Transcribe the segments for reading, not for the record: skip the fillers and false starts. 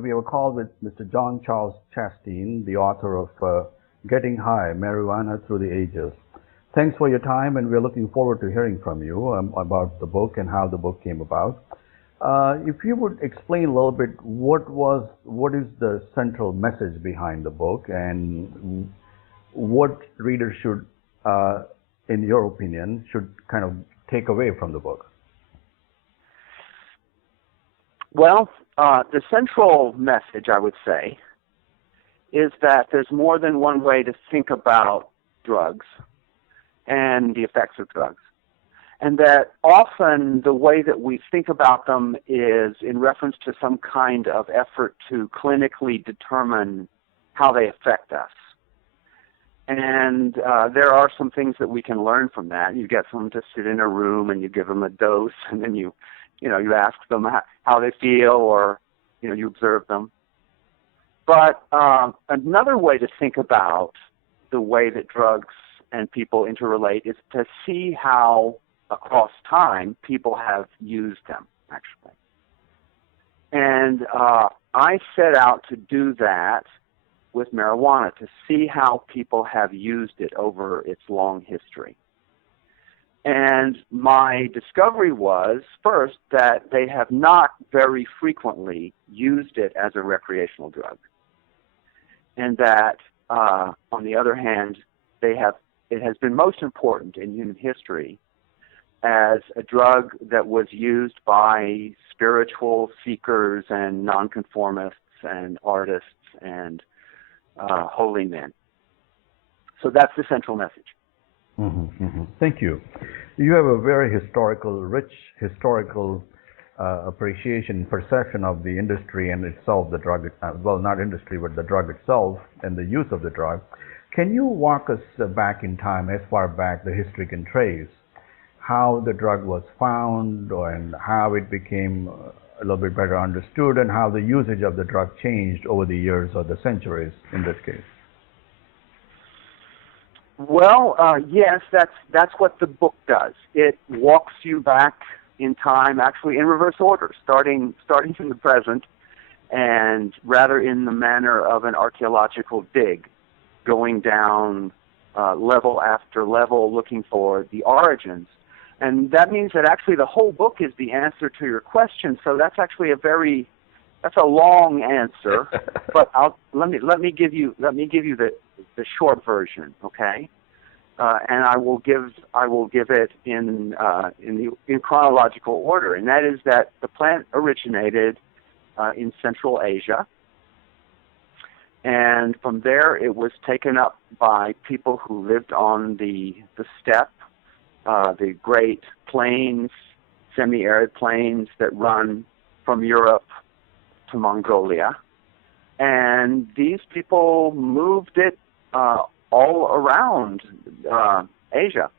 we have a call with Mr. John Charles Chasteen, the author of Getting High, Marijuana Through the Ages. Thanks for your time, and we're looking forward to hearing from you about the book and how the book came about. If you would explain a little bit what is the central message behind the book, and what readers should, in your opinion, should kind of take away from the book. Well, the central message, I would say, is that there's more than one way to think about drugs and the effects of drugs. And that often the way that we think about them is in reference to some kind of effort to clinically determine how they affect us. And there are some things that we can learn from that. You get someone to sit in a room and you give them a dose, and then you ask them how they feel, or you observe them. But another way to think about the way that drugs and people interrelate is to see how across time people have used them, actually. And I set out to do that with marijuana, to see how people have used it over its long history. And my discovery was, first, that they have not very frequently used it as a recreational drug. And that, on the other hand, it has been most important in human history as a drug that was used by spiritual seekers and nonconformists and artists and holy men. So that's the central message. Mm-hmm, mm-hmm. Thank you. You have a very rich historical appreciation, perception of the industry and itself, the drug, well, not industry, but the drug itself and the use of the drug. Can you walk us back in time, as far back the history can trace, how the drug was found and how it became a little bit better understood, and how the usage of the drug changed over the years or the centuries in this case? Well, yes, that's what the book does. It walks you back in time, actually in reverse order, starting from the present, and rather in the manner of an archaeological dig, going down level after level, looking for the origins. And that means that actually the whole book is the answer to your question. So that's actually that's a long answer, but let me give you the short version, okay? And I will give it in chronological order, and that is that the plant originated in Central Asia, and from there it was taken up by people who lived on the steppe, the great plains, semi-arid plains that run from Europe to Mongolia. And these people moved it all around Asia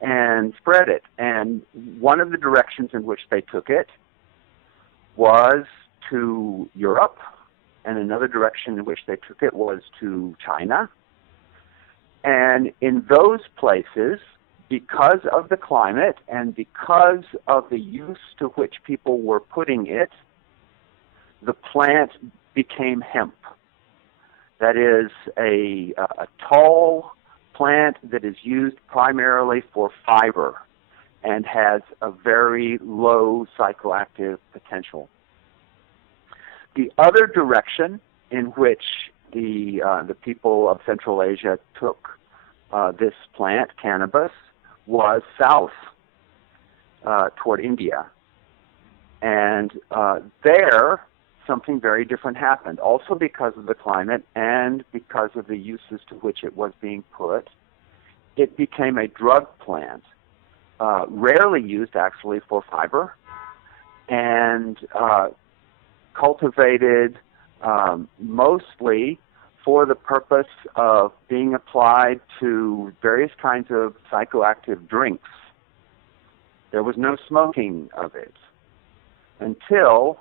and spread it. And one of the directions in which they took it was to Europe, and another direction in which they took it was to China. And in those places, because of the climate and because of the use to which people were putting it, the plant became hemp. That is a tall plant that is used primarily for fiber and has a very low psychoactive potential. The other direction in which the people of Central Asia took this plant, cannabis, was south toward India. And there, something very different happened, also because of the climate and because of the uses to which it was being put. It became a drug plant, rarely used actually for fiber, and cultivated mostly for the purpose of being applied to various kinds of psychoactive drinks. There was no smoking of it until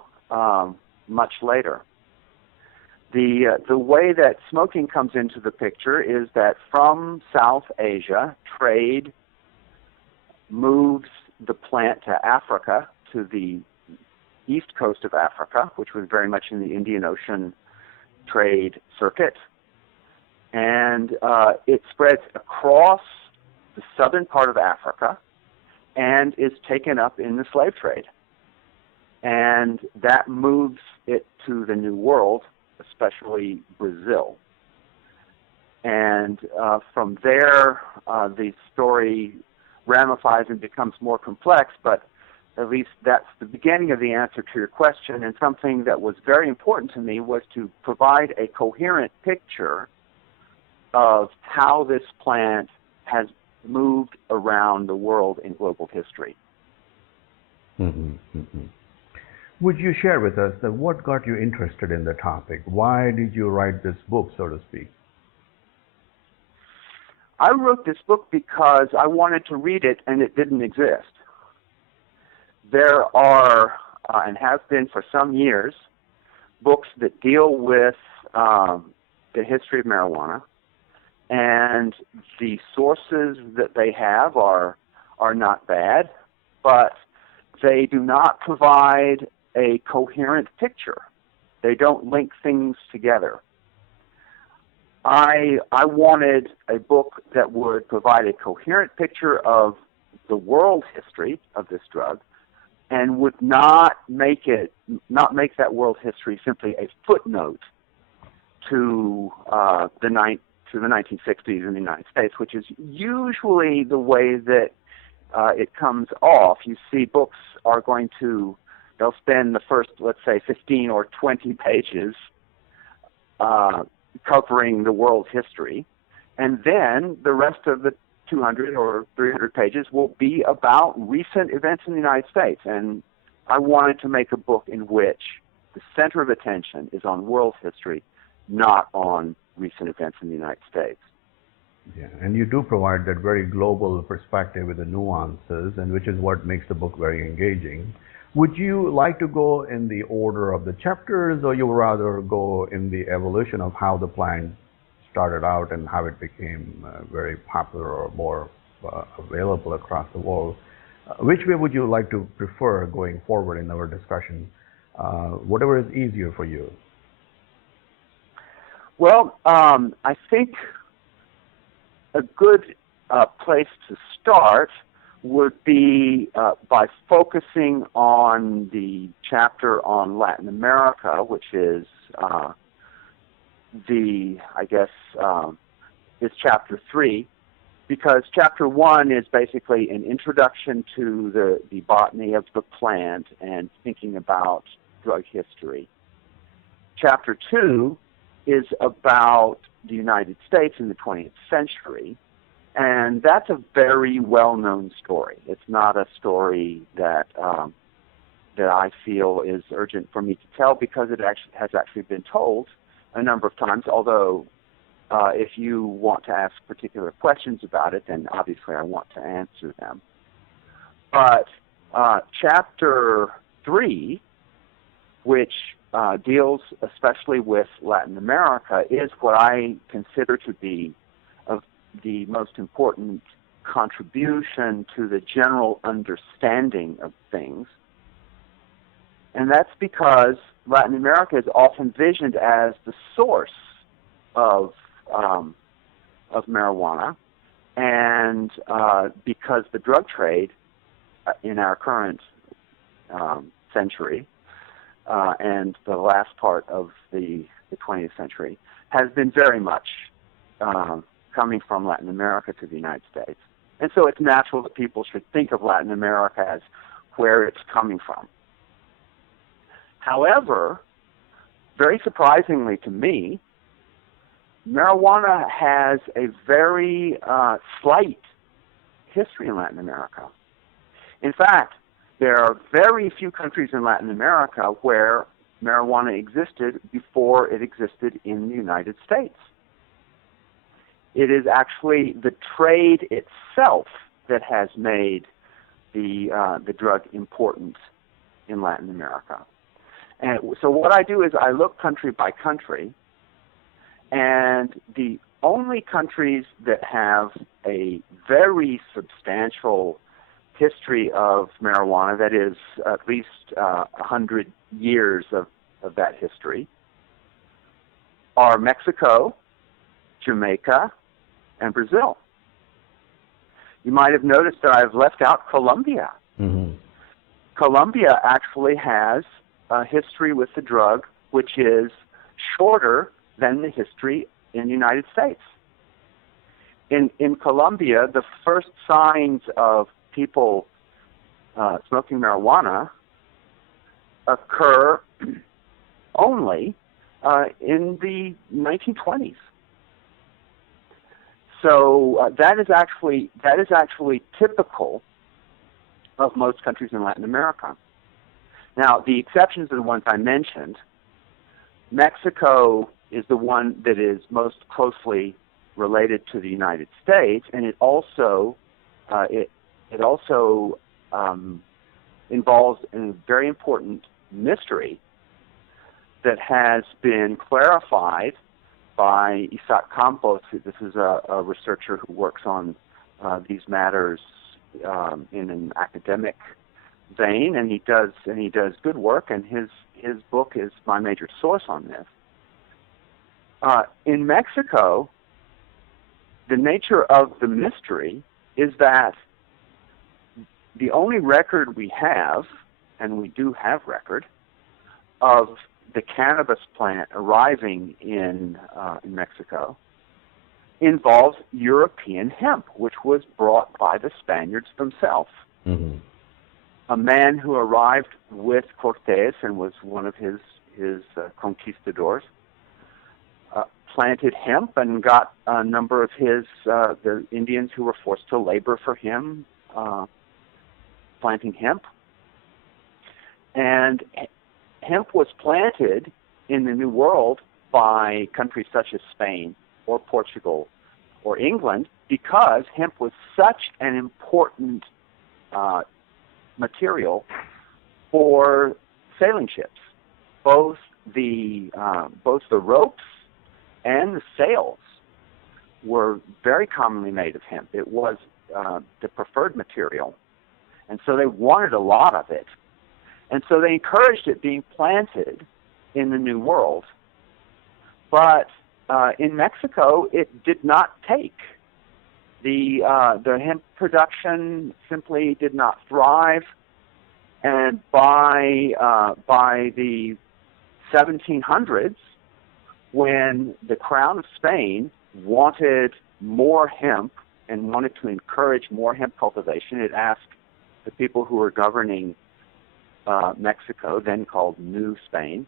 much later. The way that smoking comes into the picture is that from South Asia, trade moves the plant to Africa, to the east coast of Africa, which was very much in the Indian Ocean trade circuit. And it spreads across the southern part of Africa and is taken up in the slave trade. And that moves it to the New World, especially Brazil. And from there, the story ramifies and becomes more complex, but at least that's the beginning of the answer to your question. And something that was very important to me was to provide a coherent picture of how this plant has moved around the world in global history. Mm-hmm, mm-hmm. Would you share with us what got you interested in the topic? Why did you write this book, so to speak? I wrote this book because I wanted to read it and it didn't exist. There are, and have been for some years, books that deal with the history of marijuana, and the sources that they have are not bad, but they do not provide a coherent picture. They don't link things together. I wanted a book that would provide a coherent picture of the world history of this drug, and would not make that world history simply a footnote to the 1960s in the United States, which is usually the way that it comes off. You see, books are they'll spend the first, let's say, 15 or 20 pages covering the world history, and then the rest of the 200 or 300 pages will be about recent events in the United States. And I wanted to make a book in which the center of attention is on world history, not on recent events in the United States. Yeah, and you do provide that very global perspective with the nuances, and which is what makes the book very engaging. Would you like to go in the order of the chapters, or you would rather go in the evolution of how the plant started out and how it became very popular or more available across the world? Which way would you like to prefer going forward in our discussion? Whatever is easier for you. Well, I think a good place to start would be by focusing on the chapter on Latin America, which is is chapter 3, because chapter 1 is basically an introduction to the botany of the plant and thinking about drug history. Chapter 2 is about the United States in the 20th century, and that's a very well-known story. It's not a story that I feel is urgent for me to tell, because it has actually been told a number of times, although if you want to ask particular questions about it, then obviously I want to answer them. But chapter 3, which deals especially with Latin America, is what I consider to be the most important contribution to the general understanding of things. And that's because Latin America is often visioned as the source of marijuana, and because the drug trade in our current century and the last part of the 20th century has been very much coming from Latin America to the United States. And so it's natural that people should think of Latin America as where it's coming from. However, very surprisingly to me, marijuana has a very slight history in Latin America. In fact, there are very few countries in Latin America where marijuana existed before it existed in the United States. It is actually the trade itself that has made the drug important in Latin America. And so what I do is I look country by country, and the only countries that have a very substantial history of marijuana, that is at least 100 years of that history, are Mexico, Jamaica, and Brazil. You might have noticed that I've left out Colombia. Mm-hmm. Colombia actually has a history with the drug which is shorter than the history in the United States. In Colombia, the first signs of people smoking marijuana occur only in the 1920s. So that is actually typical of most countries in Latin America. Now, the exceptions are the ones I mentioned. Mexico is the one that is most closely related to the United States, and it also involves a very important mystery that has been clarified by Isaac Campos. This is a researcher who works on these matters in an academic vein, and he does good work, and his book is my major source on this. In Mexico, the nature of the mystery is that the only record we have, and we do have record, of the cannabis plant arriving in Mexico involves European hemp, which was brought by the Spaniards themselves. Mm-hmm. A man who arrived with Cortés and was one of his conquistadors planted hemp and got a number of the Indians who were forced to labor for him planting hemp. And hemp was planted in the New World by countries such as Spain or Portugal or England because hemp was such an important material for sailing ships. Both the ropes and the sails were very commonly made of hemp. It was the preferred material, and so they wanted a lot of it. And so they encouraged it being planted in the New World. But in Mexico, it did not take. The hemp production simply did not thrive, and by the 1700s, when the Crown of Spain wanted more hemp and wanted to encourage more hemp cultivation, it asked the people who were governing Mexico, then called New Spain,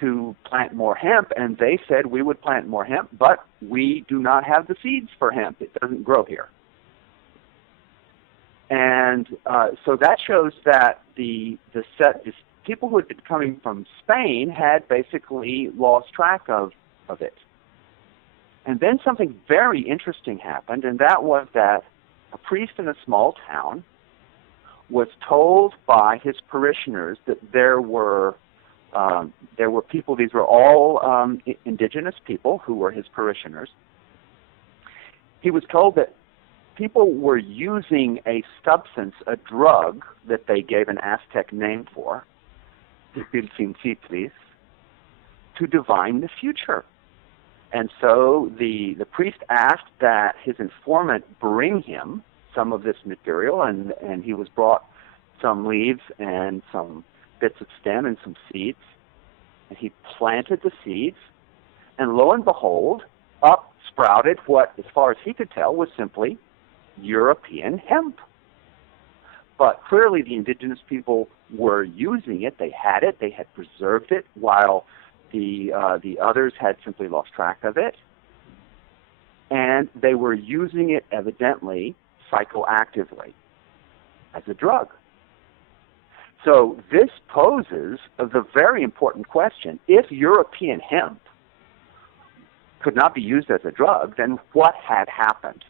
to plant more hemp, and they said, we would plant more hemp, but we do not have the seeds for hemp. It doesn't grow here. And so that shows that the people who had been coming from Spain had basically lost track of it. And then something very interesting happened, and that was that a priest in a small town was told by his parishioners that there were people, these were all indigenous people who were his parishioners. He was told that people were using a substance, a drug, that they gave an Aztec name for, to divine the future. And so the priest asked that his informant bring him some of this material, and he was brought some leaves and some bits of stem and some seeds, and he planted the seeds, and lo and behold, up sprouted what, as far as he could tell, was simply European hemp. But clearly the indigenous people were using it, they had preserved it, while the others had simply lost track of it, and they were using it evidently psychoactively as a drug. So this poses the very important question: if European hemp could not be used as a drug, then what had happened?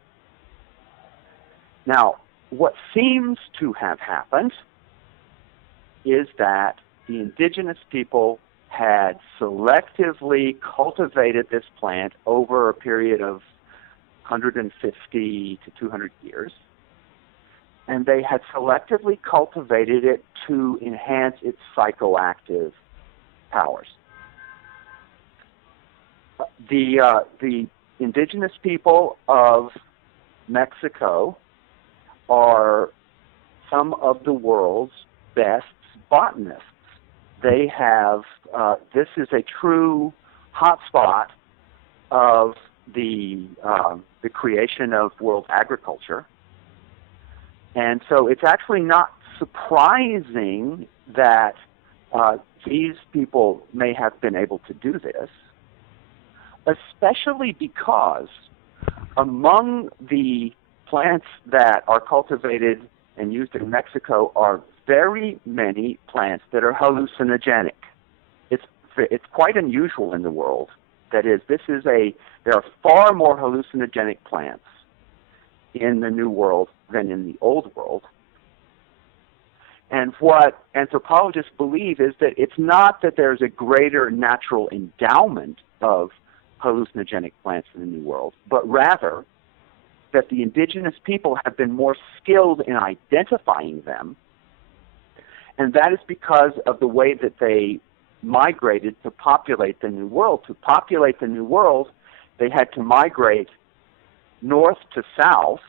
Now, what seems to have happened is that the indigenous people had selectively cultivated this plant over a period of 150 to 200 years, and they had selectively cultivated it to enhance its psychoactive powers. The indigenous people of Mexico are some of the world's best botanists. They have, this is a true hotspot of the creation of world agriculture. And so it's actually not surprising that these people may have been able to do this, especially because among the plants that are cultivated and used in Mexico are very many plants that are hallucinogenic. It's quite unusual in the world. That is, there are far more hallucinogenic plants in the New World than in the Old World. And what anthropologists believe is that it's not that there's a greater natural endowment of hallucinogenic plants in the New World, but rather that the indigenous people have been more skilled in identifying them, and that is because of the way that they migrated to populate the New World. To populate the New World, they had to migrate north to south,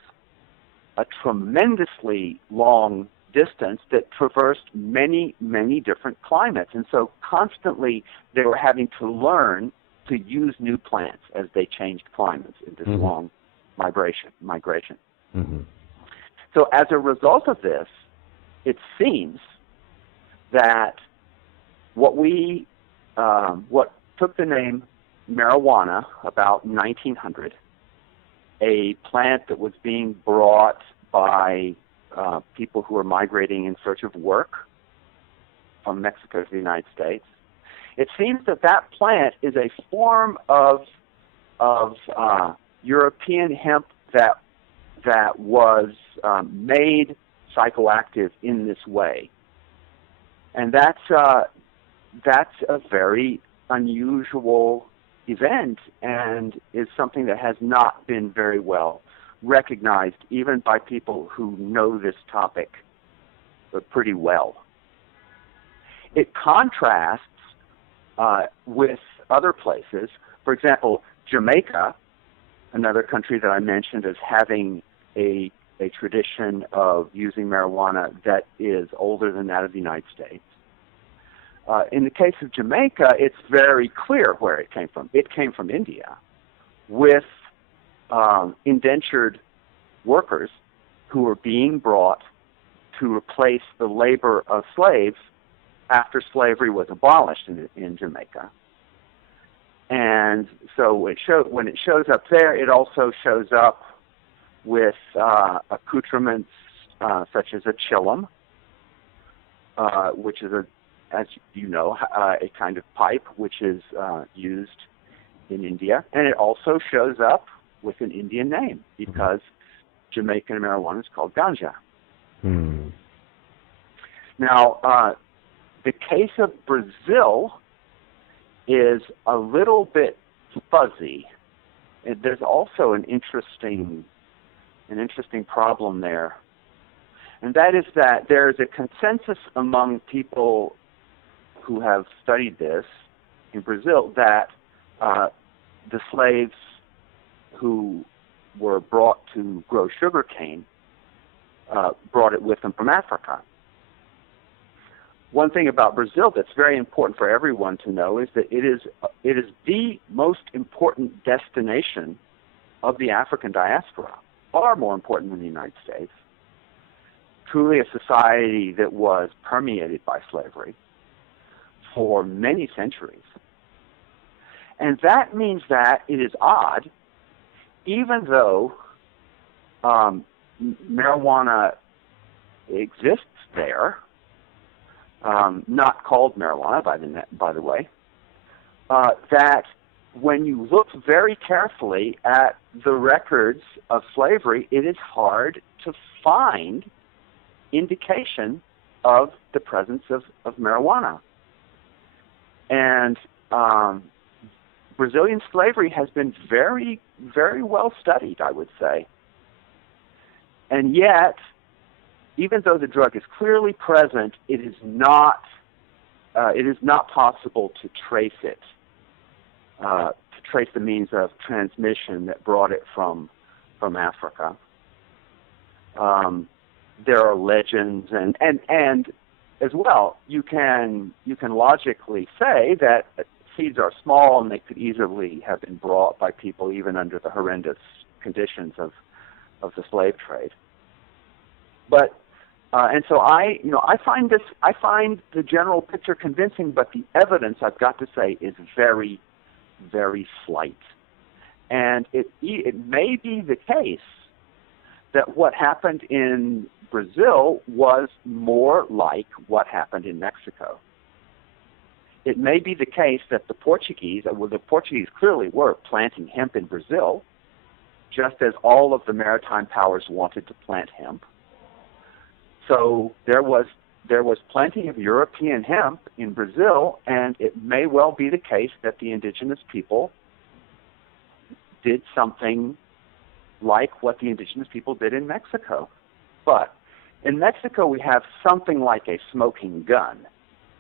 a tremendously long distance that traversed many, many different climates. And so constantly they were having to learn to use new plants as they changed climates in this long migration. So as a result of this, it seems that what took the name marijuana about 1900, a plant that was being brought by people who were migrating in search of work from Mexico to the United States. It seems that that plant is a form of European hemp that was made psychoactive in this way, and that's a very unusual event and is something that has not been very well recognized even by people who know this topic pretty well. It contrasts with other places. For example, Jamaica, another country that I mentioned as having a tradition of using marijuana that is older than that of the United States. In the case of Jamaica, it's very clear where it came from. It came from India with indentured workers who were being brought to replace the labor of slaves after slavery was abolished in Jamaica. And so when it shows up there, it also shows up with accoutrements such as a chillum, which is, as you know, a kind of pipe which is used in India. And it also shows up with an Indian name because Jamaican marijuana is called ganja. Now, the case of Brazil is a little bit fuzzy. There's also an interesting problem there, and that is that there is a consensus among people who have studied this in Brazil that the slaves who were brought to grow sugarcane brought it with them from Africa. One thing about Brazil that's very important for everyone to know is that it is the most important destination of the African diaspora, far more important than the United States. Truly a society that was permeated by slavery for many centuries. And that means that it is odd, even though marijuana exists there, not called marijuana, by the way, that when you look very carefully at the records of slavery, it is hard to find indication of the presence of marijuana. And Brazilian slavery has been very, very well studied, I would say. And yet, even though the drug is clearly present, it is not possible to trace it, to trace the means of transmission that brought it from Africa. There are legends, and as well, you can logically say that seeds are small and they could easily have been brought by people even under the horrendous conditions of the slave trade. But and so I find the general picture convincing, but the evidence, I've got to say, is very, very slight. And it may be the case that what happened in Brazil was more like what happened in Mexico. It may be the case that the Portuguese clearly were planting hemp in Brazil, just as all of the maritime powers wanted to plant hemp. So there was plenty of European hemp in Brazil, and it may well be the case that the indigenous people did something like what the indigenous people did in Mexico. But in Mexico, we have something like a smoking gun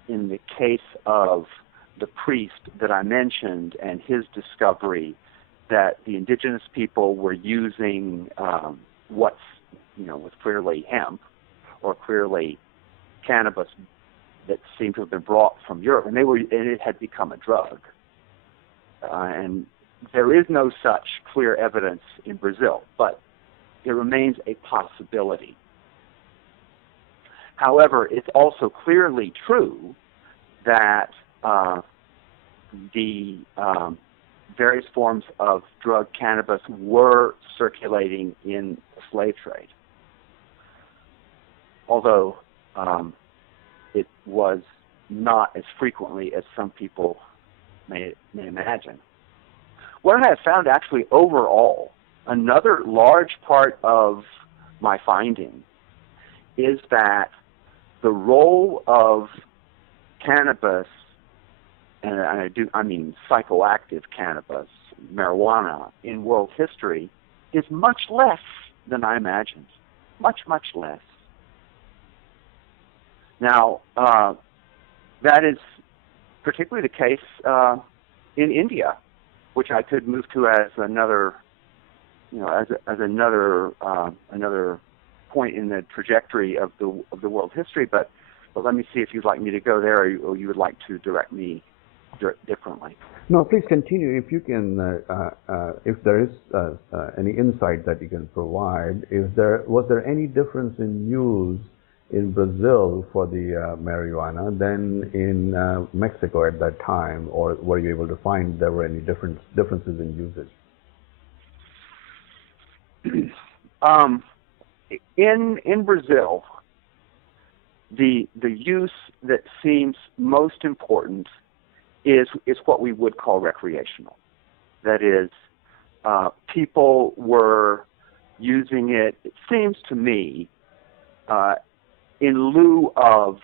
in the case of the priest that I mentioned and his discovery that the indigenous people were using was clearly hemp or clearly cannabis that seemed to have been brought from Europe, and it had become a drug. And there is no such clear evidence in Brazil, but it remains a possibility. However, it's also clearly true that the various forms of drug cannabis were circulating in the slave trade, although it was not as frequently as some people may imagine. What I have found actually overall, another large part of my finding is that the role of cannabis, and I mean psychoactive cannabis, marijuana, in world history is much less than I imagined. Much, much less. Now, that is particularly the case in India, which I could move to as another, as another point in the trajectory of the world history. But let me see if you'd like me to go there, or you would like to direct me differently. No, please continue. If you can, if there is any insight that you can provide, was there any difference in use in Brazil for the marijuana than in Mexico at that time, or were you able to find there were any differences in usage? In Brazil, the use that seems most important is what we would call recreational. That is, people were using it, it seems to me, in lieu of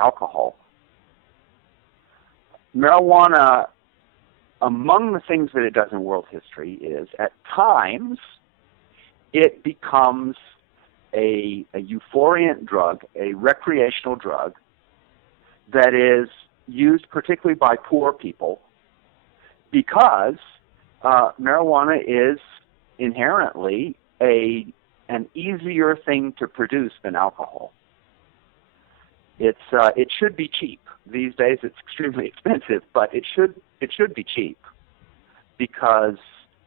alcohol. Marijuana, among the things that it does in world history, is at times it becomes a euphoriant drug, a recreational drug that is used particularly by poor people because marijuana is inherently an easier thing to produce than alcohol. It should be cheap. These days it's extremely expensive, but it should be cheap because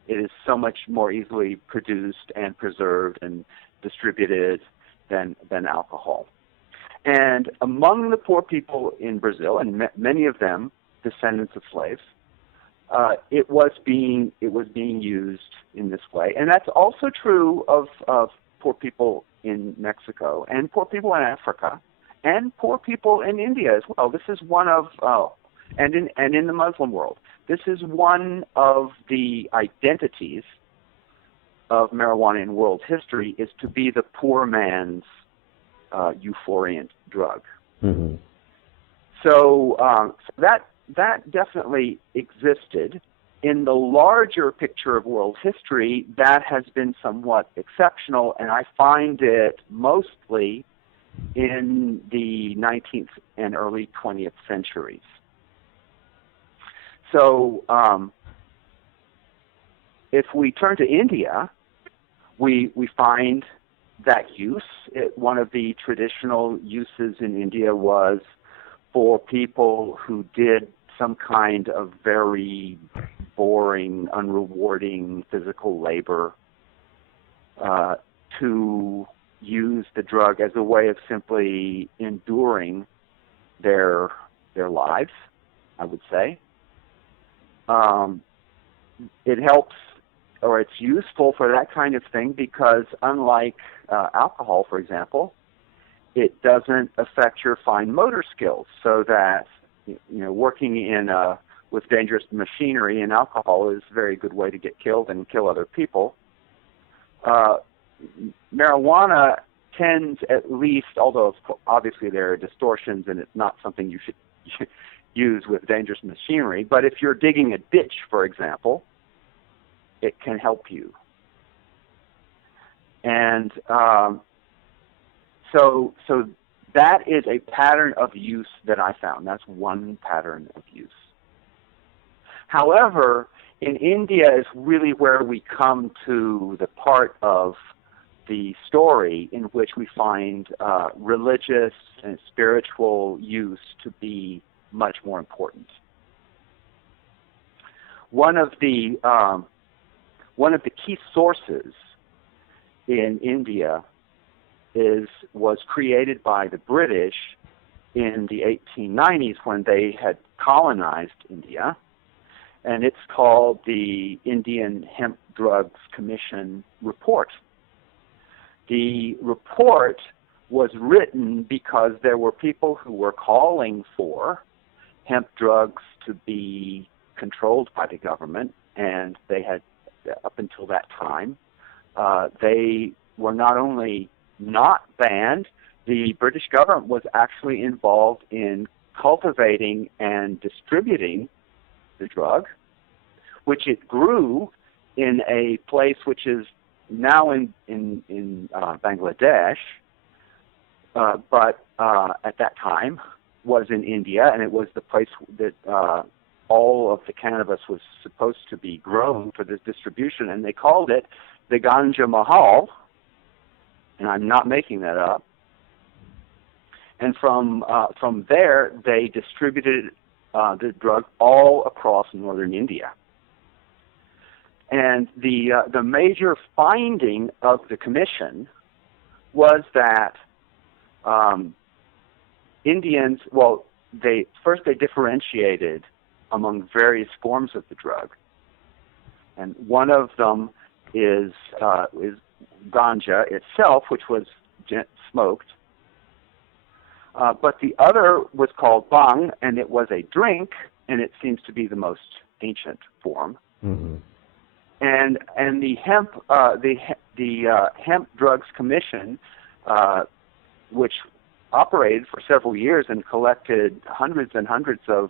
it is so much more easily produced and preserved and distributed than alcohol. And among the poor people in Brazil, and many of them descendants of slaves, it was being used in this way, and that's also true of poor people in Mexico and poor people in Africa and poor people in India as well. This is one of and in the Muslim world. This is one of the identities of marijuana in world history, is to be the poor man's euphoriant drug. Mm-hmm. So that definitely existed in the larger picture of world history, that has been somewhat exceptional, and I find it mostly in the 19th and early 20th centuries. So if we turn to India, we find that use. One of the traditional uses in India was for people who did some kind of very boring, unrewarding physical labor to use the drug as a way of simply enduring their lives, I would say. It helps, or it's useful for that kind of thing because unlike alcohol, for example, it doesn't affect your fine motor skills, so that working with dangerous machinery and alcohol is a very good way to get killed and kill other people. Marijuana tends, at least, although obviously there are distortions and it's not something you should use with dangerous machinery, but if you're digging a ditch, for example, it can help you. And so that is a pattern of use that I found. That's one pattern of use. However, in India is really where we come to the part of the story in which we find religious and spiritual use to be much more important. One of the key sources in India was created by the British in the 1890s when they had colonized India, and it's called the Indian Hemp Drugs Commission Report. The report was written because there were people who were calling for hemp drugs to be controlled by the government, and they had, up until that time, they were not only not banned, the British government was actually involved in cultivating and distributing the drug, which it grew in a place which is now in Bangladesh, but at that time was in India, and it was the place that all of the cannabis was supposed to be grown for this distribution, and they called it the Ganja Mahal, and I'm not making that up. And from there, they distributed the drug all across northern India. And the major finding of the commission was that Indians, well, they differentiated among various forms of the drug, and one of them is ganja itself, which was smoked. But the other was called bhang, and it was a drink, and it seems to be the most ancient form. Mm-hmm. And the hemp Hemp Drugs Commission, which operated for several years and collected hundreds and hundreds of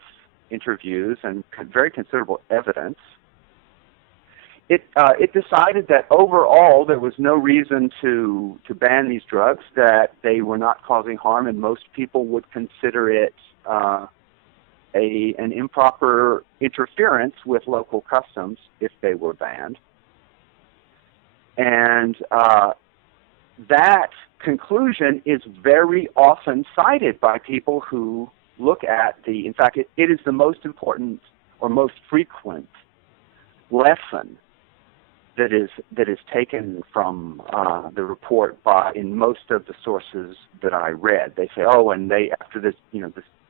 interviews and very considerable evidence, it decided that overall there was no reason to ban these drugs, that they were not causing harm, and most people would consider it an improper interference with local customs if they were banned. And that conclusion is very often cited by people who look at in fact, it is the most important or most frequent lesson that is taken from the report in most of the sources that I read. They say, and after this,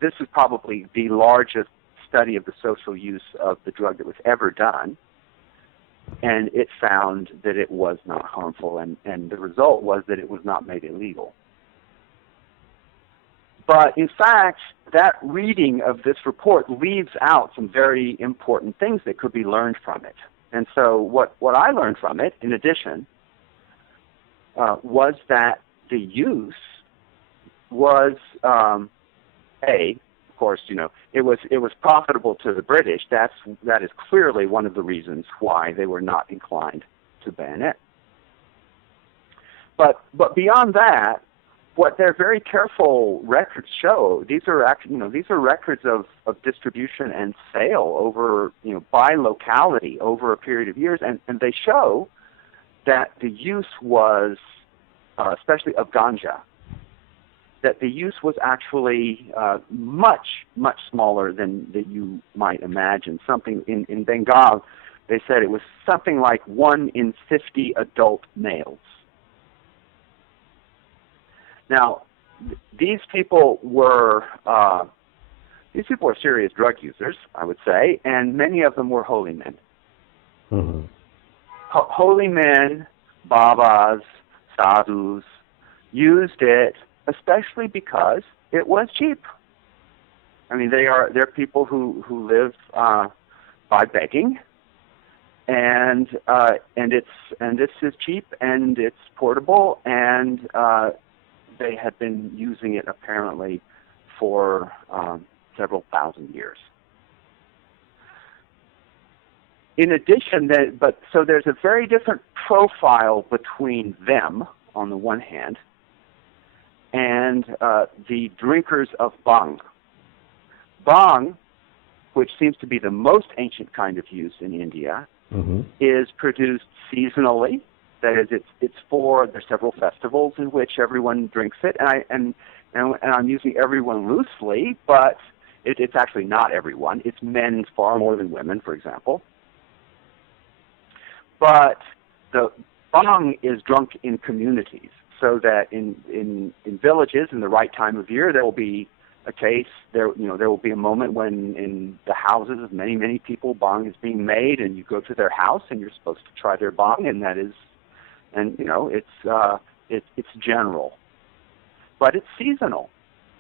this is probably the largest study of the social use of the drug that was ever done, and it found that it was not harmful, and the result was that it was not made illegal. But in fact, that reading of this report leaves out some very important things that could be learned from it. And so what I learned from it, in addition, was that the use was, course, it was profitable to the British. That is clearly one of the reasons why they were not inclined to ban it. But beyond that, what their very careful records show, these are records of distribution and sale over, by locality over a period of years, and they show that the use was, especially of ganja, that the use was actually much, much smaller than that you might imagine. Something in Bengal, they said it was something like 1 in 50 adult males. Now, these people were serious drug users, I would say, and many of them were holy men. Mm-hmm. Holy men, babas, sadhus, used it especially because it was cheap. I mean, they're people who live by begging, and this is cheap and it's portable, and they had been using it apparently for several thousand years. In addition, so there's a very different profile between them on the one hand and the drinkers of bhang. Bhang, which seems to be the most ancient kind of use in India, mm-hmm. is produced seasonally. That is, there's several festivals in which everyone drinks it, and I'm using everyone loosely, but it's actually not everyone. It's men far more than women, for example. But the bhang is drunk in communities, so that in villages, in the right time of year, there will be a case. There will be a moment when in the houses of many, many people, bhang is being made, and you go to their house and you're supposed to try their bhang, and that is. And it's general, but it's seasonal.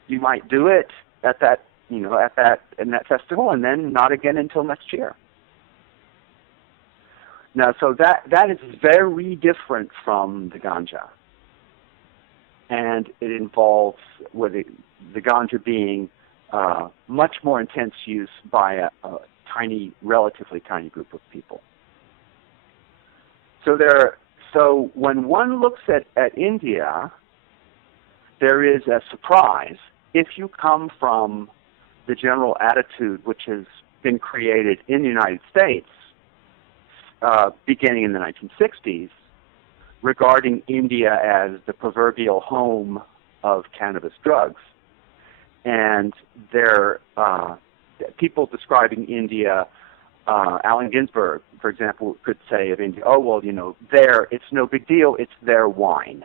You might do it in that festival, and then not again until next year. Now, so that is very different from the ganja, and it involves with the ganja being much more intense use by a relatively tiny group of people. So when one looks at India, there is a surprise if you come from the general attitude which has been created in the United States beginning in the 1960s regarding India as the proverbial home of cannabis drugs. And people describing India, Allen Ginsberg, for example, could say of India, oh, well, it's no big deal, it's their wine.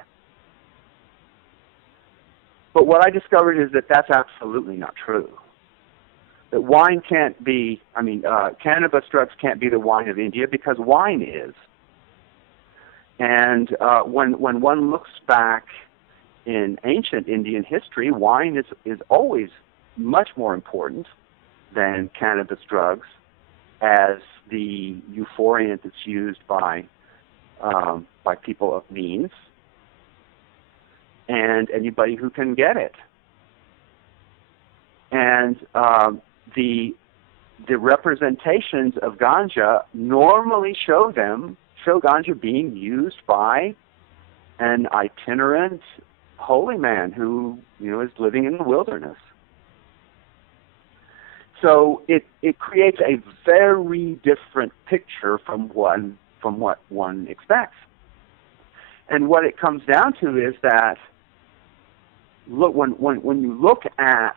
But what I discovered is that that's absolutely not true. That wine can't be, cannabis drugs can't be the wine of India because wine is. And when one looks back in ancient Indian history, wine is always much more important than cannabis drugs as the euphoriant that's used by people of means and anybody who can get it. And the representations of ganja normally show ganja being used by an itinerant holy man who is living in the wilderness. So it creates a very different picture from what one expects. And what it comes down to is that when you look at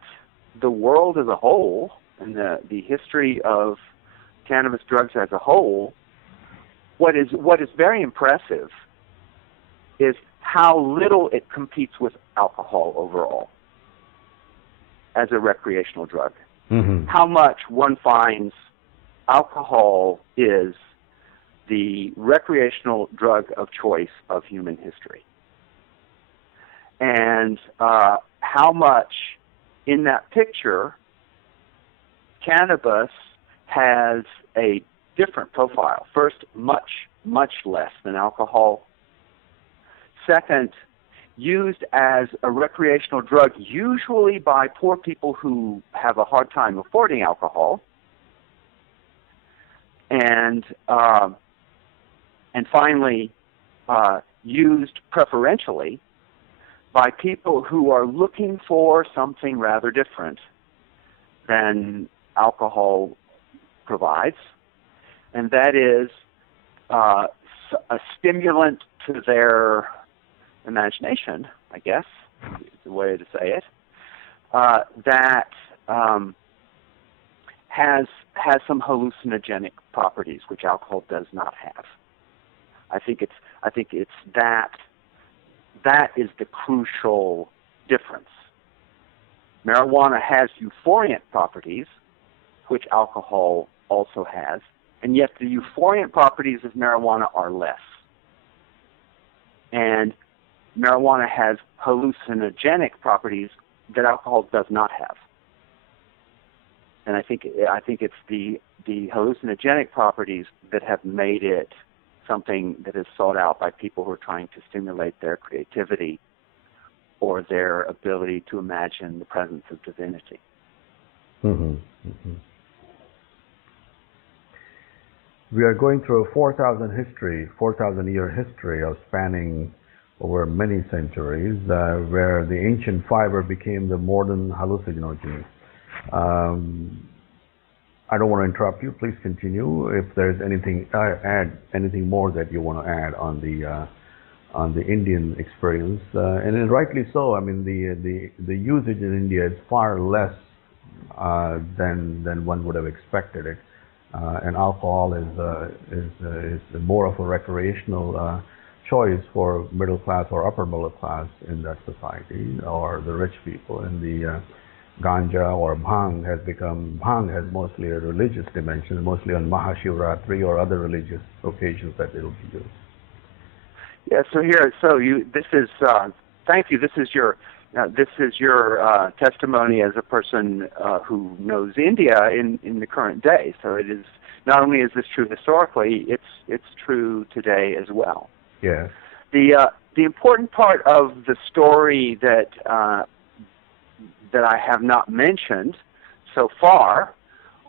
the world as a whole and the history of cannabis drugs as a whole, what is very impressive is how little it competes with alcohol overall as a recreational drug. Mm-hmm. How much one finds alcohol is the recreational drug of choice of human history. And how much in that picture cannabis has a different profile. First, much, much less than alcohol. Second, used as a recreational drug, usually by poor people who have a hard time affording alcohol, and finally used preferentially by people who are looking for something rather different than alcohol provides, and that is a stimulant to their imagination, I guess, is the way to say it, that has some hallucinogenic properties which alcohol does not have. I think it's that is the crucial difference. Marijuana has euphoriant properties, which alcohol also has, and yet the euphoriant properties of marijuana are less. And marijuana has hallucinogenic properties that alcohol does not have. And I think it's the hallucinogenic properties that have made it something that is sought out by people who are trying to stimulate their creativity or their ability to imagine the presence of divinity. Mm-hmm. Mm-hmm. We are going through a 4,000-year history of spanning over many centuries, where the ancient fiber became the modern hallucinogen. I don't want to interrupt you. Please continue. If there's anything more that you want to add on the Indian experience, and rightly so. I mean, the usage in India is far less than one would have expected it, and alcohol is more of a recreational choice for middle class or upper middle class in that society, or the rich people. And the ganja or bhang has mostly a religious dimension, mostly on Mahashivratri or other religious occasions that it will be used. Yeah. Thank you. This is your testimony as a person who knows India in the current day. So it is not only is this true historically, it's true today as well. Yes. The important part of the story that I have not mentioned so far,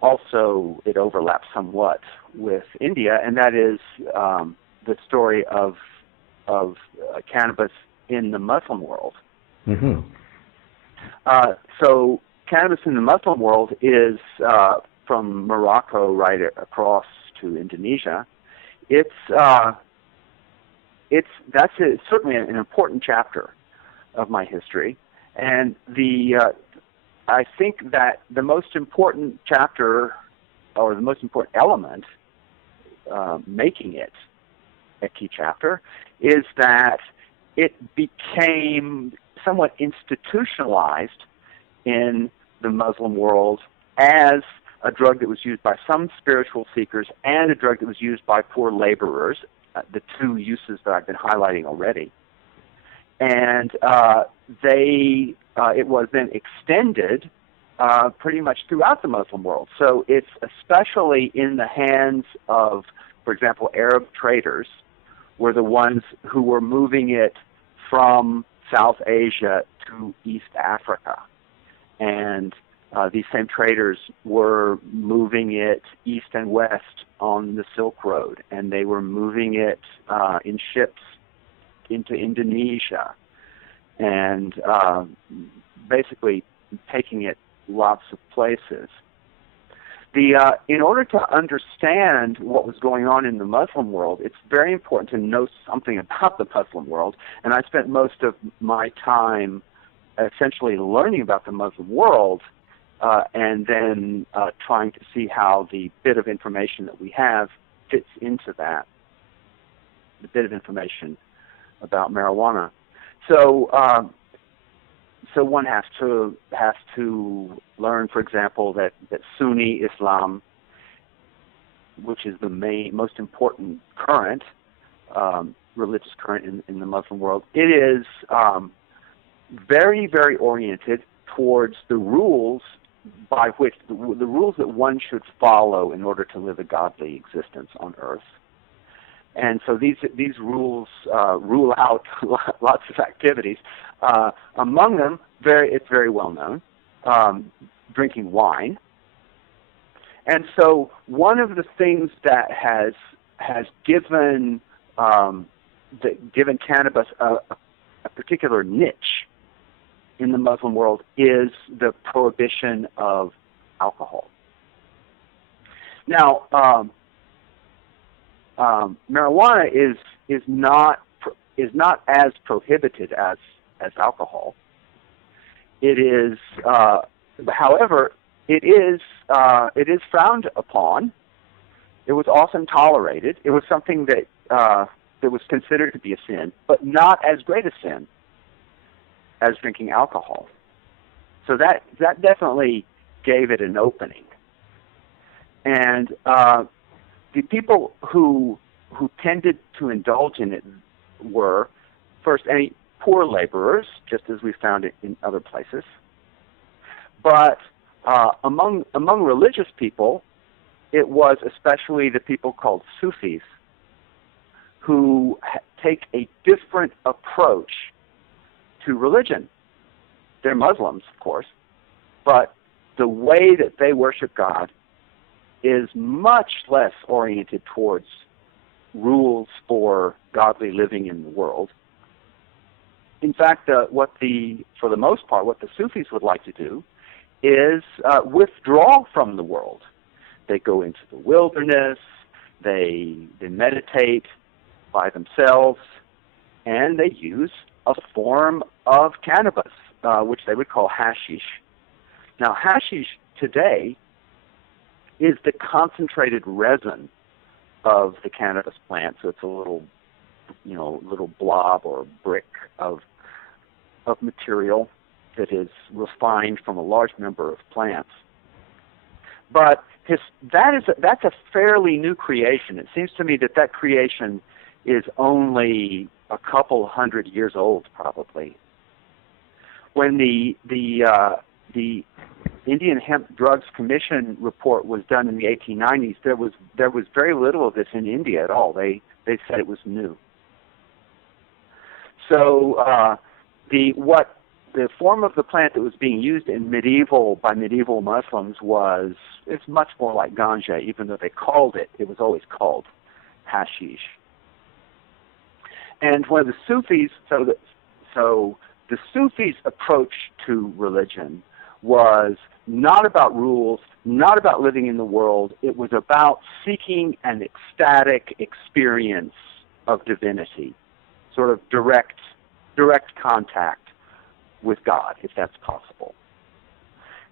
also it overlaps somewhat with India, and that is the story of cannabis in the Muslim world. Mm-hmm. So cannabis in the Muslim world is from Morocco right across to Indonesia. That's certainly an important chapter of my history, and I think that the most important chapter, or the most important element, making it a key chapter, is that it became somewhat institutionalized in the Muslim world as a drug that was used by some spiritual seekers and a drug that was used by poor laborers, the two uses that I've been highlighting already. And it was then extended pretty much throughout the Muslim world. So it's especially in the hands of, for example, Arab traders were the ones who were moving it from South Asia to East Africa. And these same traders were moving it east and west on the Silk Road, and they were moving it in ships into Indonesia, and basically taking it lots of places. In order to understand what was going on in the Muslim world, it's very important to know something about the Muslim world, and I spent most of my time essentially learning about the Muslim world and then trying to see how the bit of information that we have fits into that, the bit of information about marijuana. So one has to learn, for example, that Sunni Islam, which is the most important current, religious current in the Muslim world, it is very, very oriented towards the rules by which the rules that one should follow in order to live a godly existence on earth. And so these rules rule out lots of activities. Among them, it's very well known, drinking wine. And so one of the things that has given cannabis a particular niche in the Muslim world is the prohibition of alcohol. Now, marijuana is not as prohibited as alcohol. It is, however, it is frowned upon. It was often tolerated. It was something that was considered to be a sin, but not as great a sin as drinking alcohol. So that definitely gave it an opening. And the people who tended to indulge in it were, first, any poor laborers, just as we found it in other places. But among religious people, it was especially the people called Sufis, who take a different approach to religion. They're Muslims, of course, but the way that they worship God is much less oriented towards rules for godly living in the world. In fact, for the most part, what the Sufis would like to do is withdraw from the world. They go into the wilderness, they meditate by themselves, and they use a form of cannabis, which they would call hashish. Now, hashish today is the concentrated resin of the cannabis plant, so it's a little blob or brick of material that is refined from a large number of plants. But that's a fairly new creation. It seems to me that creation is only a couple hundred years old, probably. When the Indian Hemp Drugs Commission report was done in the 1890s, there was very little of this in India at all. They said it was new. So the form of the plant that was being used by medieval Muslims it's much more like ganja, even though it was always called hashish. And when the Sufis, the Sufis' approach to religion was not about rules, not about living in the world. It was about seeking an ecstatic experience of divinity, sort of direct contact with God, if that's possible.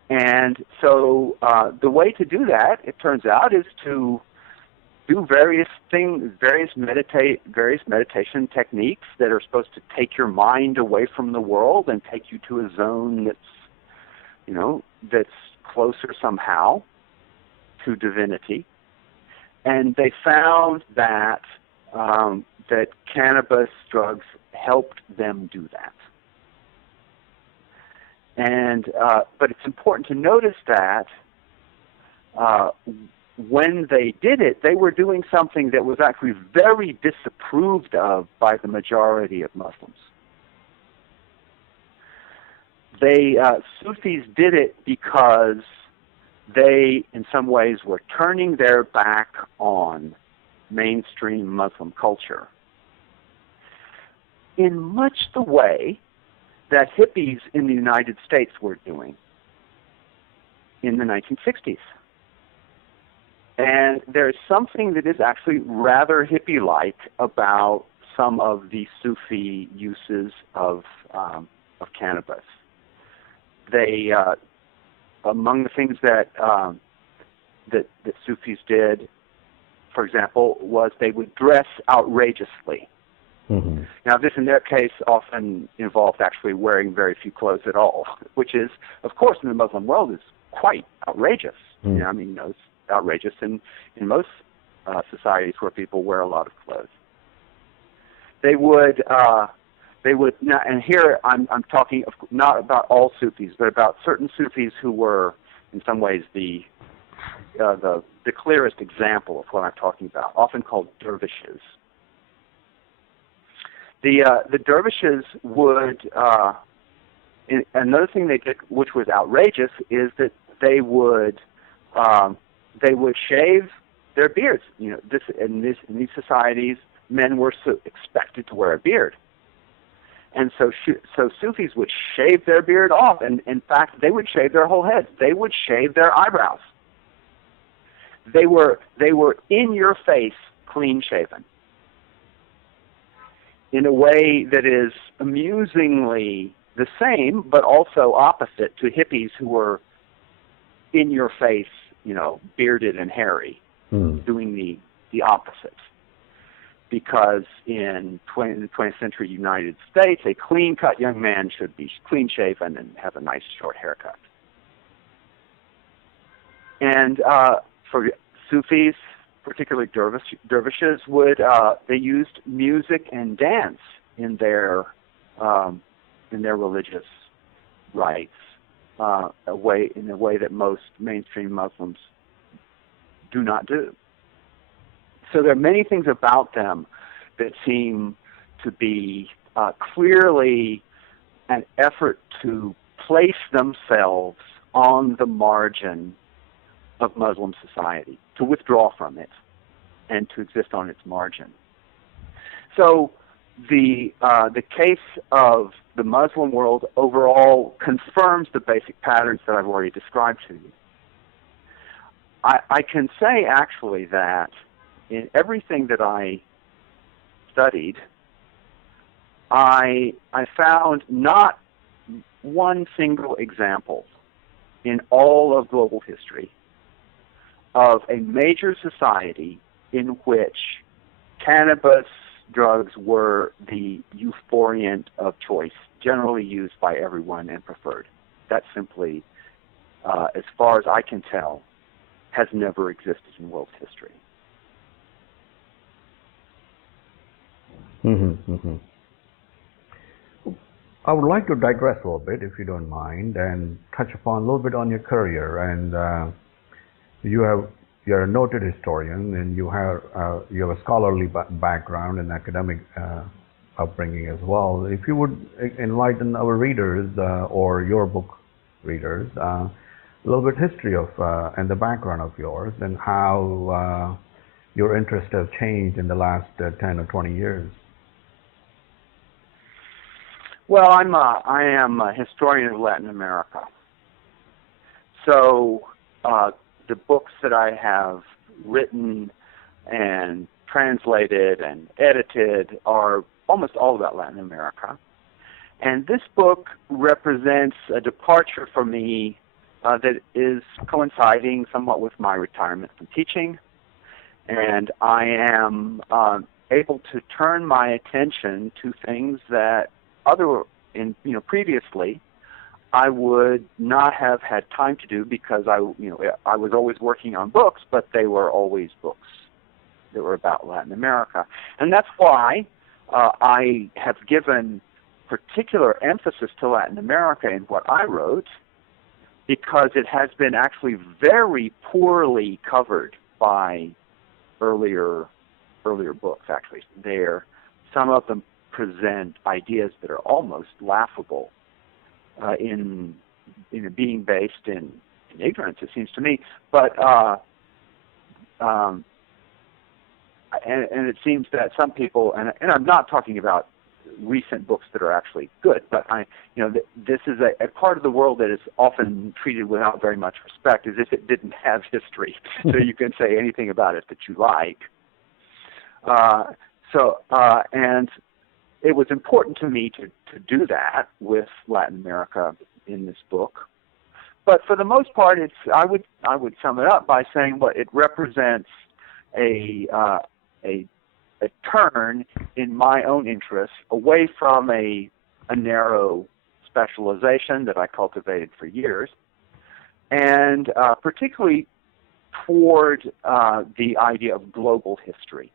And so the way to do that, it turns out, is to do various things, various meditation techniques that are supposed to take your mind away from the world and take you to a zone that's closer somehow to divinity. And they found that that cannabis drugs helped them do that. And but it's important to notice that when they did it, they were doing something that was actually very disapproved of by the majority of Muslims. Sufis did it because they, in some ways, were turning their back on mainstream Muslim culture in much the way that hippies in the United States were doing in the 1960s. And there's something that is actually rather hippie-like about some of the Sufi uses of cannabis. They, among the things that Sufis did, for example, was they would dress outrageously. Mm-hmm. Now, this in their case often involved actually wearing very few clothes at all, which is, of course, in the Muslim world is quite outrageous. Mm-hmm. It's outrageous in most societies where people wear a lot of clothes. They would now, and here I'm talking not about all Sufis, but about certain Sufis who were, in some ways, the clearest example of what I'm talking about, often called dervishes. The dervishes would another thing they did, which was outrageous, is that they would shave their beards. You know, in these societies, men were expected to wear a beard, and so Sufis would shave their beard off, and in fact, they would shave their whole heads. They would shave their eyebrows. They were in your face, clean shaven, in a way that is amusingly the same, but also opposite to hippies who were in your face, you know, bearded and hairy, doing the opposite. Because in the 20th century United States, a clean-cut young man should be clean-shaven and have a nice short haircut. And for Sufis, particularly dervishes, they used music and dance in their religious rites, in a way that most mainstream Muslims do not do. So there are many things about them that seem to be clearly an effort to place themselves on the margin of Muslim society, to withdraw from it, and to exist on its margin. So the case of the Muslim world overall confirms the basic patterns that I've already described to you. I can say actually that in everything that I studied, I found not one single example in all of global history of a major society in which cannabis drugs were the euphoriant of choice, generally used by everyone and preferred. That simply, as far as I can tell, has never existed in world history. I would like to digress a little bit, if you don't mind, and touch upon a little bit on your career. And you're a noted historian, and you have a scholarly background and academic upbringing as well. If you would enlighten our readers or your book readers a little bit history of and the background of yours, and how your interests have changed in the last 10 or 20 years. Well, I am a historian of Latin America. So the books that I have written and translated and edited are almost all about Latin America. And this book represents a departure for me that is coinciding somewhat with my retirement from teaching. And I am able to turn my attention to things that previously I would not have had time to do, because I was always working on books, but they were always books that were about Latin America. And that's why I have given particular emphasis to Latin America in what I wrote, because it has been actually very poorly covered by earlier books. Actually, some of them present ideas that are almost laughable in being based in ignorance, it seems to me. But and it seems that some people, and I'm not talking about recent books that are actually good, but this is a part of the world that is often treated without very much respect, as if it didn't have history, so you can say anything about it that you like. And it was important to me to do that with Latin America in this book. But for the most part, I would sum it up by saying it represents a turn in my own interests away from a narrow specialization that I cultivated for years, and particularly toward the idea of global history.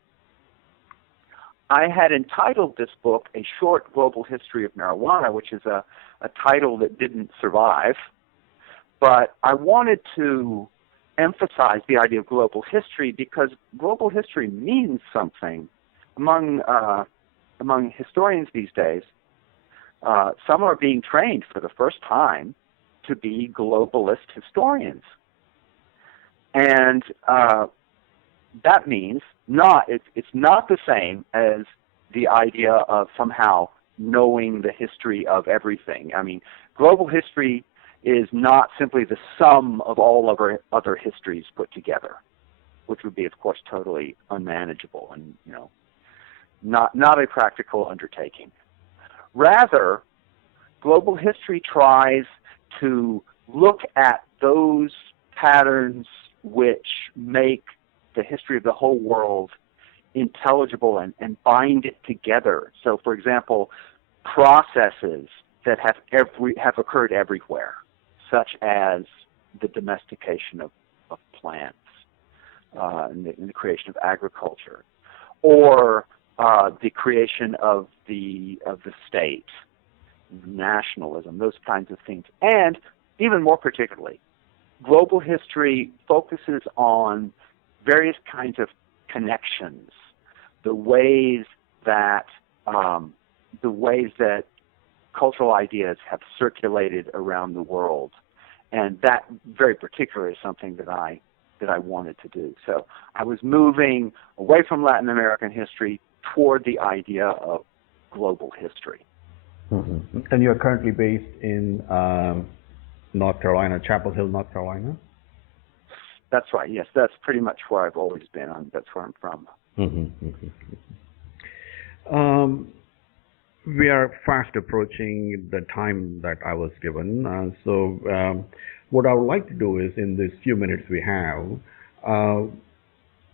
I had entitled this book A Short Global History of Marijuana, which is a title that didn't survive, but I wanted to emphasize the idea of global history because global history means something. Among among historians these days, some are being trained for the first time to be globalist historians. And that means it's not the same as the idea of somehow knowing the history of everything. I mean, global history is not simply the sum of all of our other histories put together, which would be, of course, totally unmanageable and, not a practical undertaking. Rather, global history tries to look at those patterns which make the history of the whole world intelligible and bind it together. So, for example, processes that have occurred everywhere, such as the domestication of plants and the creation of agriculture, or the creation of the state, nationalism, those kinds of things. And even more particularly, global history focuses on various kinds of connections, the ways that cultural ideas have circulated around the world, and that very particularly is something that I wanted to do. So I was moving away from Latin American history toward the idea of global history. Mm-hmm. And you're currently based in North Carolina, Chapel Hill, North Carolina? That's right, yes. That's pretty much where I've always been. That's where I'm from. Mm-hmm. Mm-hmm. We are fast approaching the time that I was given. So what I would like to do is, in these few minutes we have,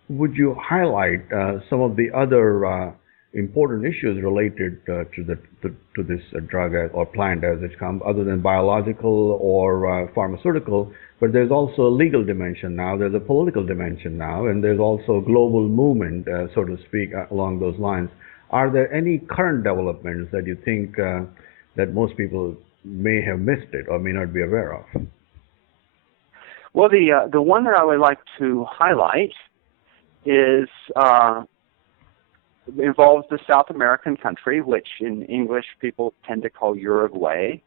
would you highlight some of the other important issues related to this drug or plant as it comes, other than biological or pharmaceutical? But there's also a legal dimension now, there's a political dimension now, and there's also a global movement, so to speak, along those lines. Are there any current developments that you think that most people may have missed it or may not be aware of? Well, the one that I would like to highlight is involves the South American country, which in English people tend to call Uruguay.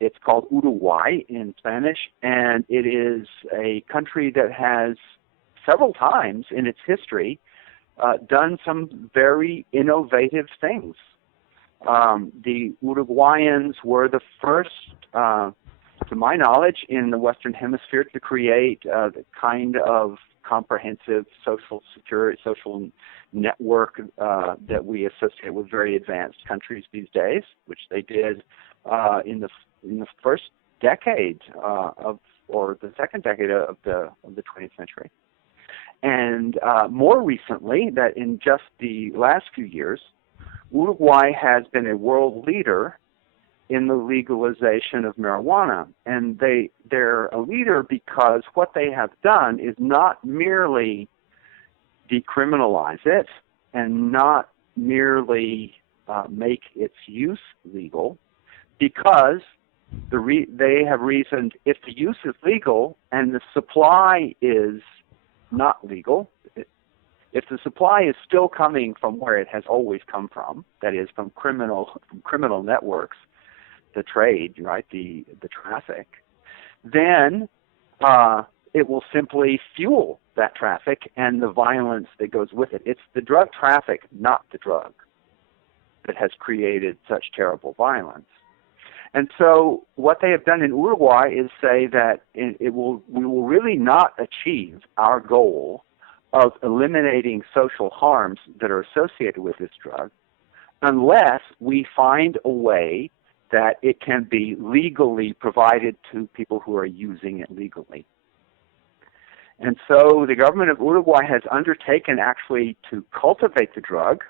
It's called Uruguay in Spanish, and it is a country that has several times in its history done some very innovative things. The Uruguayans were the first, to my knowledge, in the Western Hemisphere to create the kind of comprehensive social network that we associate with very advanced countries these days, which they did in the first decade or the second decade of the 20th century. And more recently, that in just the last few years, Uruguay has been a world leader in the legalization of marijuana. And they're a leader because what they have done is not merely decriminalize it and not merely make its use legal, because they have reasoned if the use is legal and the supply is not legal, if the supply is still coming from where it has always come from, that is from criminal networks, the trade, right, the traffic, then it will simply fuel that traffic and the violence that goes with it. It's the drug traffic, not the drug, that has created such terrible violence. And so what they have done in Uruguay is say that we will really not achieve our goal of eliminating social harms that are associated with this drug unless we find a way that it can be legally provided to people who are using it legally. And so the government of Uruguay has undertaken actually to cultivate the drug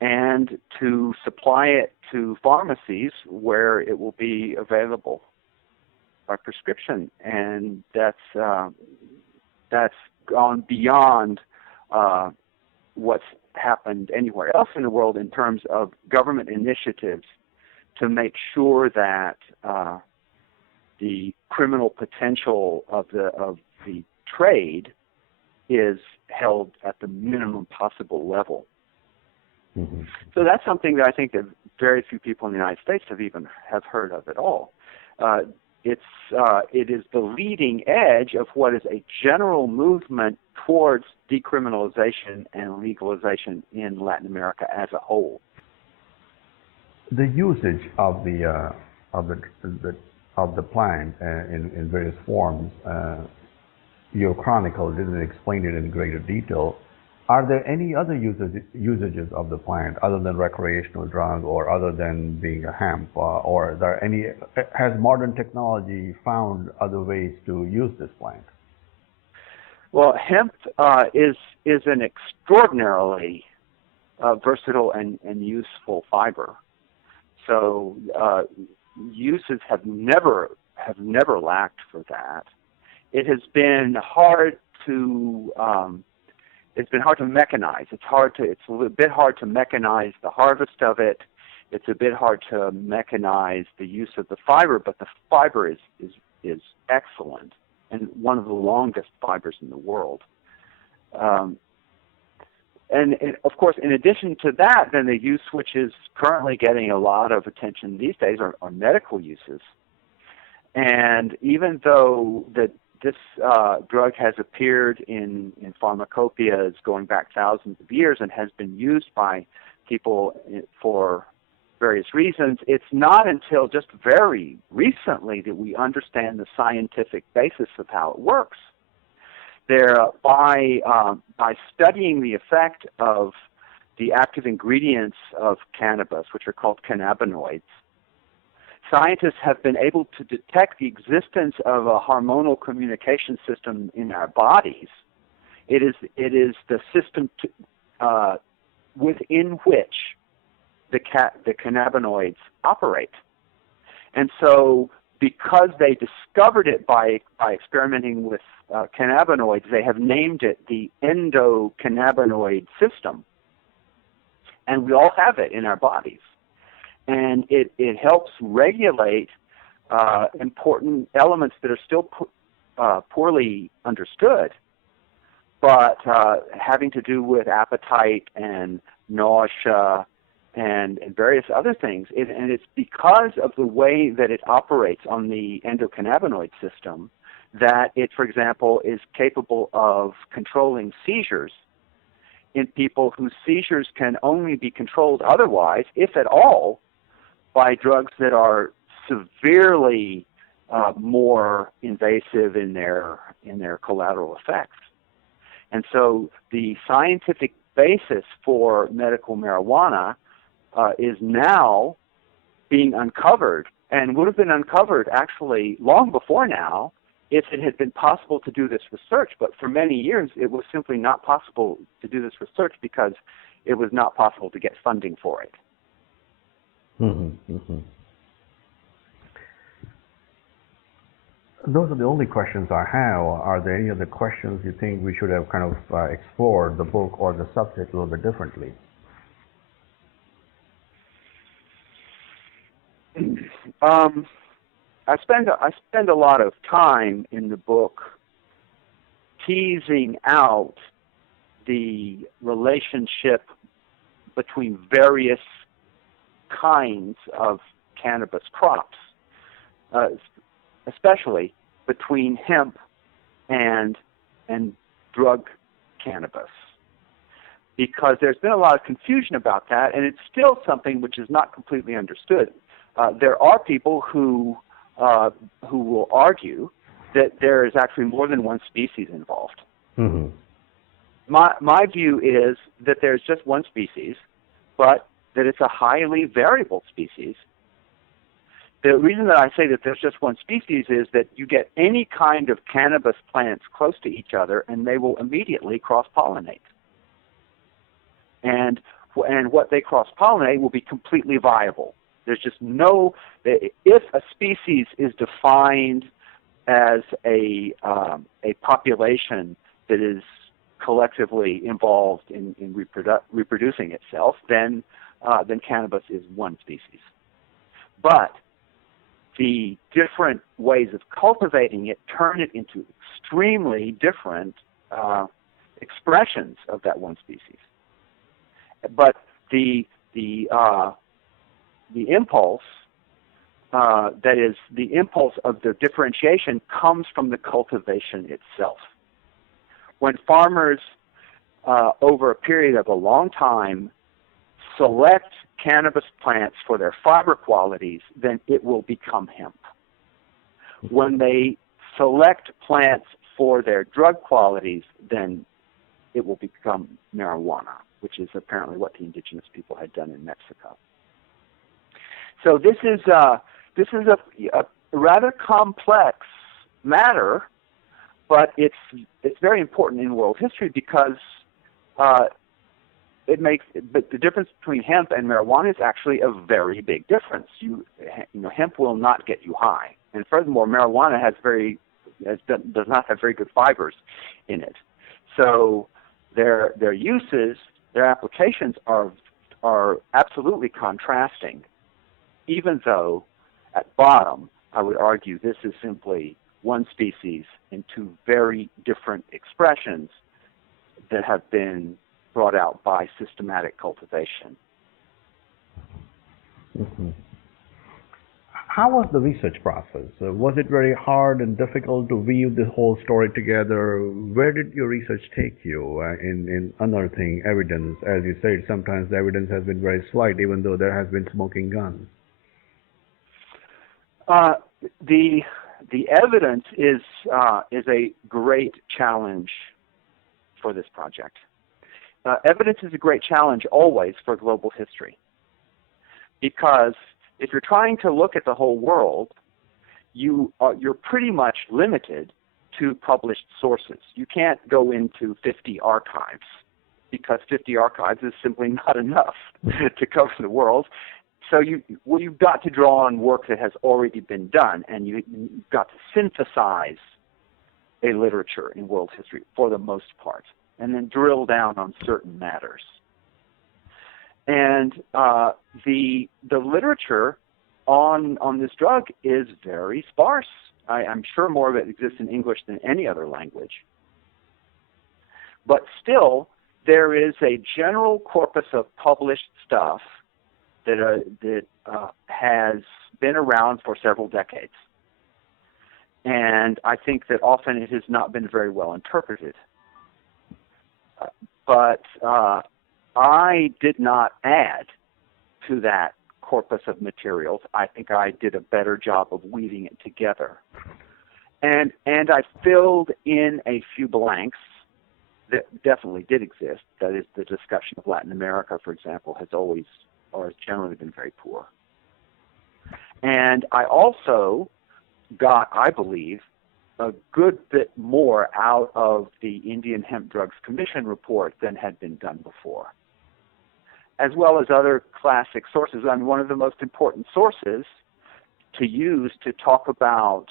and to supply it to pharmacies where it will be available by prescription. And that's gone beyond what's happened anywhere else in the world in terms of government initiatives to make sure that the criminal potential of the trade is held at the minimum possible level. Mm-hmm. So that's something that I think that very few people in the United States have heard of at all. It is the leading edge of what is a general movement towards decriminalization and legalization in Latin America as a whole. The usage of the plant in various forms, your chronicle didn't explain it in greater detail. Are there any other usages of the plant other than recreational drug or other than being a hemp? Or are there any? Has modern technology found other ways to use this plant? Well, hemp is an extraordinarily versatile and useful fiber. So uses have never lacked for that. It has been hard to mechanize. It's a bit hard to mechanize the harvest of it. It's a bit hard to mechanize the use of the fiber, but the fiber is excellent and one of the longest fibers in the world. And of course, in addition to that, then the use which is currently getting a lot of attention these days are medical uses. And even though this drug has appeared in pharmacopoeias going back thousands of years and has been used by people for various reasons, it's not until just very recently that we understand the scientific basis of how it works. By studying the effect of the active ingredients of cannabis, which are called cannabinoids, scientists have been able to detect the existence of a hormonal communication system in our bodies. It is the system within which the cannabinoids operate. And so because they discovered it by experimenting with cannabinoids, they have named it the Endocannabinoid System. And we all have it in our bodies. And it helps regulate important elements that are still poorly understood, but having to do with appetite and nausea and various other things. And it's because of the way that it operates on the endocannabinoid system that it, for example, is capable of controlling seizures in people whose seizures can only be controlled otherwise, if at all, by drugs that are severely more invasive in their collateral effects. And so the scientific basis for medical marijuana is now being uncovered, and would have been uncovered actually long before now if it had been possible to do this research. But for many years it was simply not possible to do this research because it was not possible to get funding for it. Mm-hmm. Mm-hmm. Those are the only questions I have. Are there any other questions you think we should have kind of explored the book or the subject a little bit differently? I spend a lot of time in the book teasing out the relationship between various kinds of cannabis crops, especially between hemp and drug cannabis, because there's been a lot of confusion about that, and it's still something which is not completely understood. There are people who will argue that there is actually more than one species involved. Mm-hmm. My view is that there's just one species, but that it's a highly variable species. The reason that I say that there's just one species is that you get any kind of cannabis plants close to each other and they will immediately cross-pollinate. And what they cross-pollinate will be completely viable. There's just no, if a species is defined as a population that is collectively involved in reproducing itself, then cannabis is one species. But the different ways of cultivating it turn it into extremely different expressions of that one species. But the impulse, that is, the impulse of the differentiation comes from the cultivation itself. When farmers, over a period of a long time, select cannabis plants for their fiber qualities, then it will become hemp. When they select plants for their drug qualities, then it will become marijuana, which is apparently what the indigenous people had done in Mexico. So this is a rather complex matter, but it's very important in world history because but the difference between hemp and marijuana is actually a very big difference. You know, hemp will not get you high, and furthermore, marijuana does not have very good fibers in it. So their uses, their applications are absolutely contrasting. Even though, at bottom, I would argue this is simply one species in two very different expressions that have been brought out by systematic cultivation. Mm-hmm. How was the research process? Was it very hard and difficult to weave the whole story together? Where did your research take you in unearthing evidence? As you said, sometimes the evidence has been very slight, even though there has been smoking guns. The evidence is a great challenge for this project. Evidence is a great challenge always for global history, because if you're trying to look at the whole world, you're pretty much limited to published sources. You can't go into 50 archives, because 50 archives is simply not enough to cover the world. So you've got to draw on work that has already been done, and you've got to synthesize a literature in world history for the most part, and then drill down on certain matters. And the literature on this drug is very sparse. I'm sure more of it exists in English than any other language. But still, there is a general corpus of published stuff that has been around for several decades. And I think that often it has not been very well interpreted. But I did not add to that corpus of materials. I think I did a better job of weaving it together. And I filled in a few blanks that definitely did exist. That is, the discussion of Latin America, for example, has generally been very poor. And I also got, I believe, a good bit more out of the Indian Hemp Drugs Commission report than had been done before, as well as other classic sources. I mean, one of the most important sources to use to talk about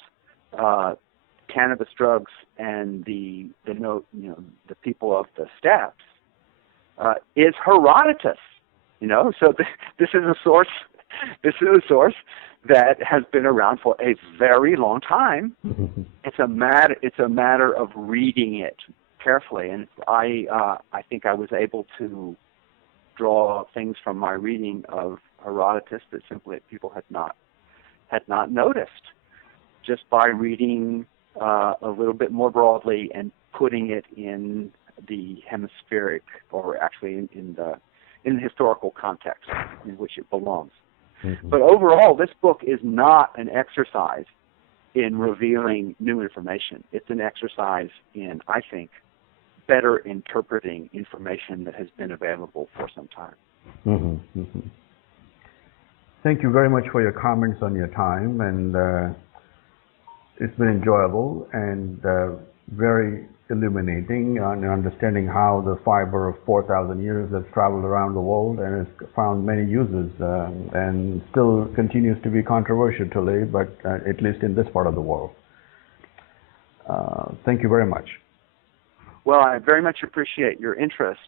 cannabis drugs and the people of the steppes is Herodotus. So this is a source. This is a source that has been around for a very long time. It's a matter of reading it carefully, and I think I was able to draw things from my reading of Herodotus that simply people had not noticed, just by reading a little bit more broadly and putting it in the hemispheric, or actually in the historical context in which it belongs. Mm-hmm. But overall, this book is not an exercise in revealing new information. It's an exercise in, I think, better interpreting information that has been available for some time. Mm-hmm. Mm-hmm. Thank you very much for your comments on your time, and it's been enjoyable and very illuminating on understanding how the fiber of 4,000 years has traveled around the world and has found many uses and still continues to be controversial today, but at least in this part of the world. Thank you very much. Well, I very much appreciate your interest